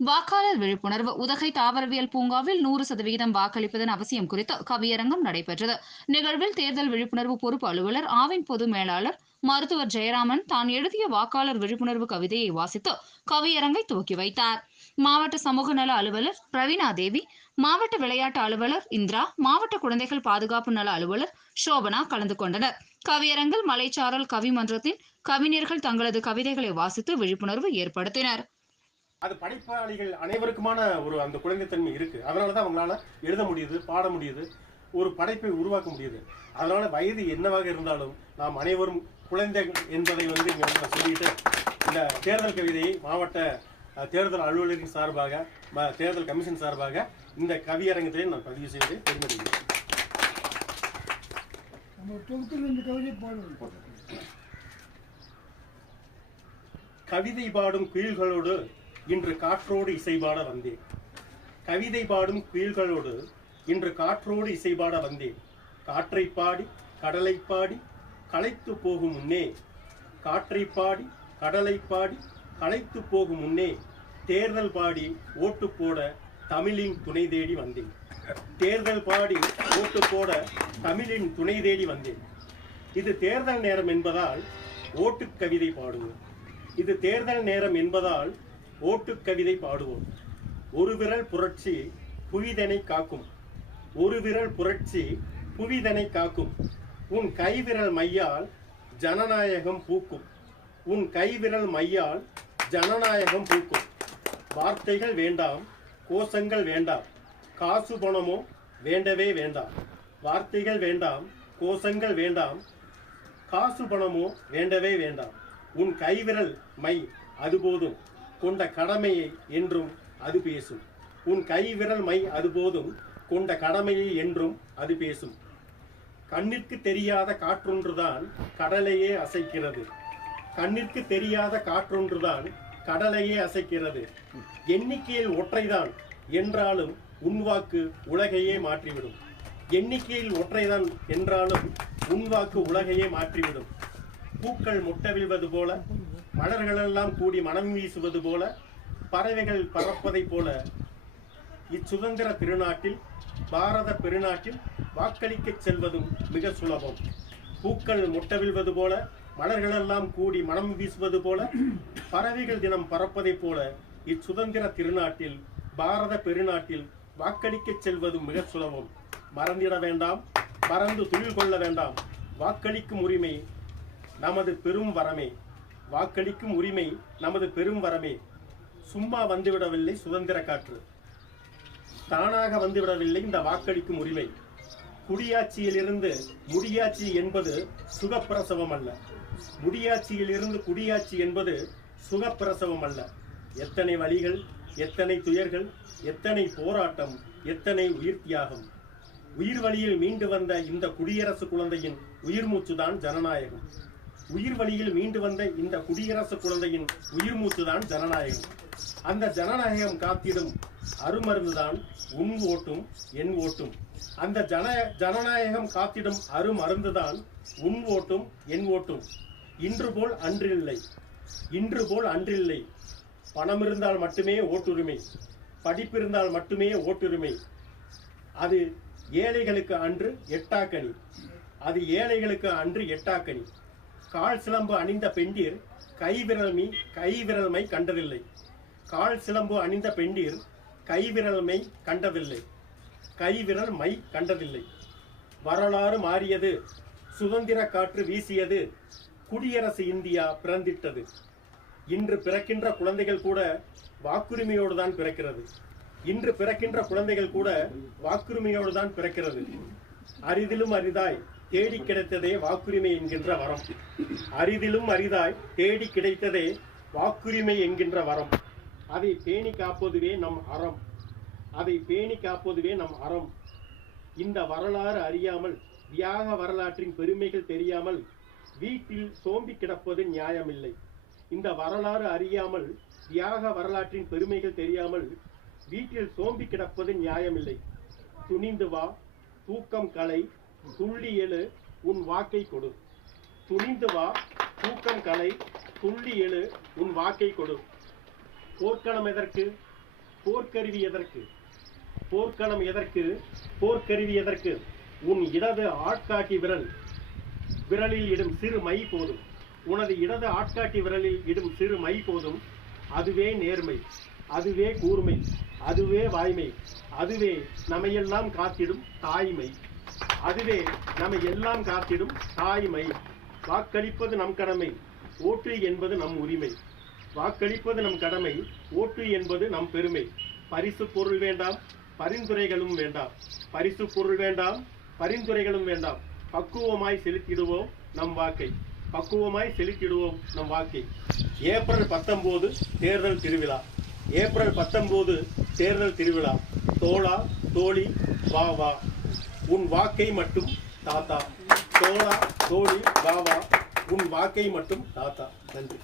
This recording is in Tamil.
வாக்காளர் விழிப்புணர்வு. உதகை தாவரவியல் பூங்காவில் நூறு சதவிகிதம் வாக்களிப்பதன் அவசியம் குறித்து கவியரங்கம் நடைபெற்றது. நிகழ்வில் தேர்தல் விழிப்புணர்வு பொறுப்பு அலுவலர் ஆவின் பொது மேலாளர் மருத்துவர் ஜெயராமன் தான் எழுதிய வாக்காளர் விழிப்புணர்வு கவிதையை வாசித்து கவியரங்கை துவக்கி வைத்தார். மாவட்ட சமூக நல அலுவலர் பிரவீணா தேவி மாவட்ட விளையாட்டு அலுவலர் இந்திரா மாவட்ட குழந்தைகள் பாதுகாப்பு நல அலுவலர் சோபனா கலந்து கொண்டனர். கவியரங்கில் மலைச்சாரல் கவிமன்றத்தின் கவிஞர்கள் தங்களது கவிதைகளை வாசித்து விழிப்புணர்வு ஏற்படுத்தினர். அது படைப்பாளிகள் அனைவருக்குமான ஒரு அந்த குழந்தைத்தன்மை இருக்கு. அதனால தான் அவங்களால எழுத முடியுது பாட முடியுது ஒரு படைப்பை உருவாக்க முடியுது. அதனால வயது என்னவாக இருந்தாலும் நாம் அனைவரும் குழந்தைகள் என்பதை வந்து இங்க நான் சொல்லிட்டு இந்த தேர்தல் கவிதையை மாவட்ட தேர்தல் அலுவலரின் சார்பாக தேர்தல் கமிஷன் சார்பாக இந்த கவியரங்கத்திலே நான் பதிவு செய்து பாடுவோம். கவிதை பாடும் குயில்களோடு இன்று காற்றோடு இசைபாட வந்தேன். கவிதை பாடும் குயில்களோடு இன்று காற்றோடு இசைபாட வந்தேன். காற்றை பாடி கடலை பாடி களைத்து போகும் முன்னே காற்றை பாடி கடலை பாடி களைத்து போகும் முன்னே தேர்தல் பாடி ஓட்டு போட தமிழின் துணை தேடி வந்தேன். தேர்தல் பாடி ஓட்டு போட தமிழின் துணை தேடி வந்தேன். இது தேர்தல் நேரம் என்பதால் ஓட்டு கவிதை பாடுவோம். இது தேர்தல் நேரம் என்பதால் ஓட்டு கவிதை பாடுவோம். ஒரு விரல் புரட்சி புவிதனை காக்கும். ஒரு விரல் புரட்சி புவிதனை காக்கும். உன் கைவிரல் மையால் ஜனநாயகம் பூக்கும். உன் கைவிரல் மையால் ஜனநாயகம் பூக்கும். வார்த்தைகள் வேண்டாம் கோஷங்கள் வேண்டாம். காசு பணமோ வேண்டவே வேண்டாம். வார்த்தைகள் வேண்டாம் கோஷங்கள் வேண்டாம். காசு பணமோ வேண்டவே வேண்டாம். உன் கைவிரல் மை அது போதும். கொண்ட கடமையை என்றும் அது பேசும். உன் கைவிரல் மை அது போதும் கொண்ட கடமையை என்றும் அது பேசும். கண்ணிற்கு தெரியாத காற்றொன்றுதான் கடலையே அசைக்கிறது. கண்ணிற்கு தெரியாத காற்றொன்றுதான் கடலையே அசைக்கிறது. எண்ணிக்கையில் ஒற்றைதான் என்றாலும் உன் வாக்கு உலகையே மாற்றிவிடும். எண்ணிக்கையில் ஒற்றைதான் என்றாலும் உன்வாக்கு உலகையே மாற்றிவிடும். பூக்கள் முட்டவிழ்வது போல மலர்களெல்லாம் கூடி மனம் வீசுவது போல பறவைகள் பறப்பதைப் போல இச்சுதந்திர திருநாட்டில் பாரத பெருநாட்டில் வாக்களிக்கச் செல்வதும் மிக சுலபம். பூக்கள் முட்டவிழ்வது போல மலர்களெல்லாம் கூடி மனம் வீசுவது போல பறவைகள் தினம் பறப்பதைப் போல இச்சுதந்திர திருநாட்டில் பாரத பெருநாட்டில் வாக்களிக்கச் செல்வதும் மிக சுலபம். மறந்திட வேண்டாம் மறந்து துணில் கொள்ள வேண்டாம். வாக்களிக்கும் உரிமை நமது பெரும் வரமே. வாக்களிக்கும் உரிமை நமது பெரும் வரமே. சும்மா வந்துவிடவில்லை சுதந்திர காற்று. தானாக வந்துவிடவில்லை இந்த வாக்களிக்கும் உரிமை. குடியாட்சியிலிருந்து முடியாட்சி என்பது சுகப்பிரசவம் அல்ல. முடியாட்சியிலிருந்து குடியாட்சி என்பது சுகப்பிரசவம் அல்ல. எத்தனை வழிகள் எத்தனை துயர்கள் எத்தனை போராட்டம் எத்தனை உயிர் தியாகம். உயிர் வழியில் மீண்டு வந்த இந்த குடியரசு குழந்தையின் உயிர் மூச்சுதான் ஜனநாயகம். உயிர் வழியில் மீண்டு வந்த இந்த குடியரசு குழந்தையின் உயிர் மூத்துதான் ஜனநாயகம். அந்த ஜனநாயகம் காத்திடும் அருமருந்துதான் உன் ஓட்டும் என் ஓட்டும். அந்த ஜன ஜனநாயகம் காத்திடும் அருமருந்துதான் உன் ஓட்டும் என் ஓட்டும். இன்று போல் அன்றில்லை. இன்று போல் அன்றில்லை. பணம் இருந்தால் மட்டுமே ஓட்டுரிமை. படிப்பு இருந்தால் மட்டுமே ஓட்டுரிமை. அது ஏழைகளுக்கு அன்று எட்டாக்கனி. அது ஏழைகளுக்கு அன்று எட்டாக்கனி. கால் சிலம்பு அணிந்த பெண்டீர் கைவிரல்மை கைவிரல்மை கண்டதில்லை. கால் சிலம்பு அணிந்த பெண்டீர் கைவிரல்மை கண்டதில்லை. கைவிரல் மை கண்டதில்லை. வரலாறு மாறியது. சுதந்திர காற்று வீசியது. குடியரசு இந்தியா பிறந்திட்டது. இன்று பிறக்கின்ற குழந்தைகள் கூட வாக்குரிமையோடு தான் பிறக்கிறது. இன்று பிறக்கின்ற குழந்தைகள் கூட வாக்குரிமையோடு தான் பிறக்கிறது. அரிதிலும் அரிதாய். தேடி கிடைத்ததே வாக்குரிமை என்கின்ற வரம். அரிதிலும் அரிதாய் தேடி கிடைத்ததே வாக்குரிமை என்கின்ற வரம். அதை பேணி காப்பதுவே நம் அறம். அதை பேணி காப்பதுவே நம் அறம். இந்த வரலாறு அறியாமல் தியாக வரலாற்றின் பெருமைகள் தெரியாமல் வீட்டில் சோம்பி கிடப்பது நியாயமில்லை. இந்த வரலாறு அறியாமல் தியாக வரலாற்றின் பெருமைகள் தெரியாமல் வீட்டில் சோம்பி கிடப்பது நியாயமில்லை. துணிந்து வா தூக்கம் கலை துள்ளி எழு உன் வாக்கை கொடு. துணிந்து வா தூக்கம் கலை. துள்ளி எழு உன் வாக்கை கொடு. போர்க்களம் எதற்கு? போர்க்கருவி எதற்கு? போர்க்களம் எதற்கு? போர்க்கருவி எதற்கு? உன் இடது ஆட்காட்டி விரல். விரலில் இடும் சிறு மை போதும். உனது இடது ஆட்காட்டி விரலில் இடும் சிறு மை போதும். அதுவே நேர்மை. அதுவே கூர்மை. அதுவே வாய்மை. அதுவே நம்மையெல்லாம் காத்திடும் தாய்மை. அதுவே நம்மை எல்லாம் காத்திடும் தாய்மை. வாக்களிப்பது நம் கடமை ஓட்டு என்பது நம் உரிமை. வாக்களிப்பது நம் கடமை ஓட்டு என்பது நம் பெருமை. பரிசு பொருள் வேண்டாம் பரிந்துரைகளும் வேண்டாம். பரிசு பொருள் வேண்டாம் பரிந்துரைகளும் வேண்டாம். பக்குவமாய் செலுத்திடுவோம் நம் வாக்கை. பக்குவமாய் செலுத்திடுவோம் நம் வாக்கை. ஏப்ரல் பத்தொம்போது தேர்தல் திருவிழா. ஏப்ரல் பத்தொம்போது தேர்தல் திருவிழா. தோழா தோழி வா வா. உன் வாக்கை மட்டும் தாத்தா. தோழா தோழி பாபா உன் வாக்கை மட்டும் தாத்தா. நன்றி.